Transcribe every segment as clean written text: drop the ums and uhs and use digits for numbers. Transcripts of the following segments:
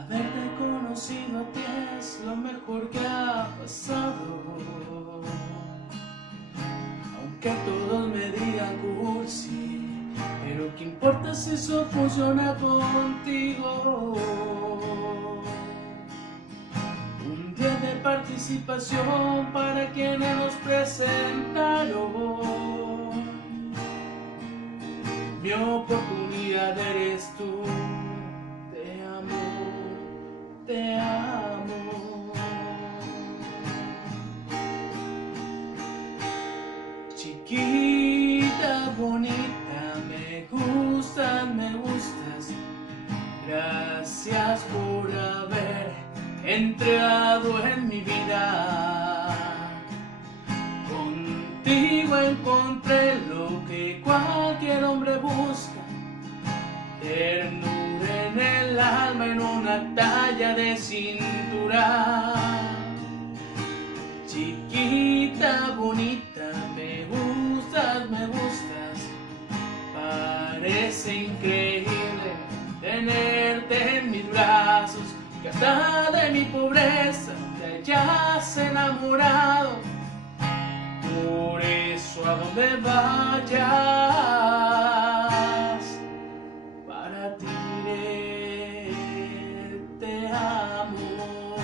Haberte conocido a ti es lo mejor que ha pasado. Aunque todos me digan cursi, pero qué importa si eso funciona contigo. Un día de participación para quienes nos presentaron. Mi oportunidad eres tú. Te amo, te amo. Chiquita, bonita, me gustas, me gustas. Gracias por haber entrado en mi vida. Contigo encontré lo que cualquier hombre busca. Ternura en el alma, en una talla de cintura. Chiquita, bonita, me gustas, me gustas. Parece increíble tenerte en mis brazos, que hasta de mi pobreza te hayas enamorado. Por eso a donde vayas, para ti iré, te amo.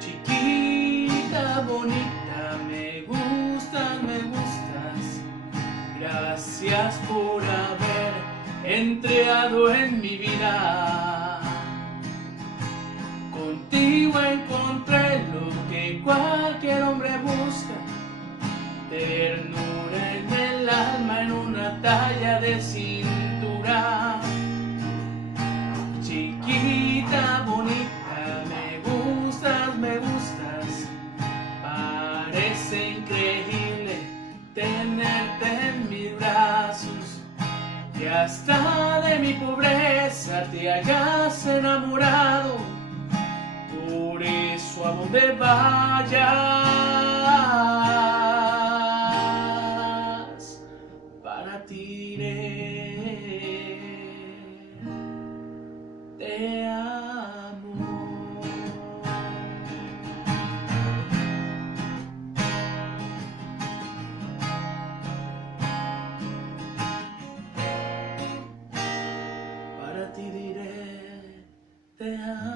Chiquita, bonita, me gustas, me gustas. Gracias por haber entrado en mi vida. Contigo encontré lo que cualquier hombre busca. Ternura en el alma, en una talla de cintura. Chiquita, bonita, me gustas, me gustas. Parece increíble tenerte en mis brazos, que hasta de mi pobreza te hayas enamorado. Por eso a donde vayas, para ti iré, te amo. Para ti diré, te amo.